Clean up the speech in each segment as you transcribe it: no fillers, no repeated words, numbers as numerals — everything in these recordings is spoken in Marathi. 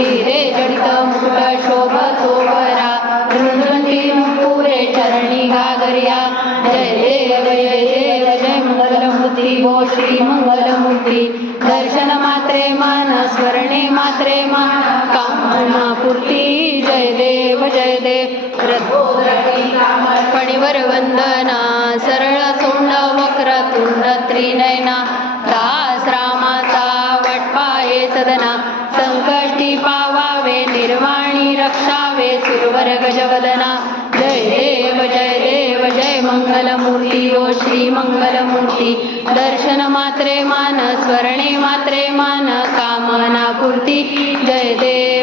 हिरे जडित मुकुट शोभतो वरा रुंदवती मुकुरे चरणी घागरिया जय देव जय मंगलमूर्ती वो श्री मंगलमूर्ती दर्शन मात्रे मान स्मरणे मात्रे मान कामना पूर्ती जय देव फणीवर वंदना सरळ सोंड वक्रतुंड त्रिनयना दास रामाचा वटपाये सदना संकष्टी पावावे निर्वाणी रक्षावे सुरवर गजवदना जय देव जय मंगलमूर्ती ओ श्री मंगलमूर्ती दर्शन मात्रे मान स्मरणे मात्रे मान कामना पूर्ती जय देव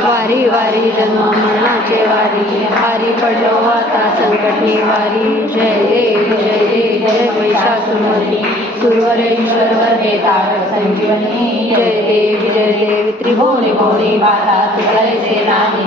वारी वारी जन्म मरणाचे वारी हारी पडलो आता संकट निवारी जय देव जय महिषासुरमर्दिनी सुरवरेश्वर वरदे तारक संजीवनी जय देव त्रिभुवनी भुवनी बाधा तुझे नाही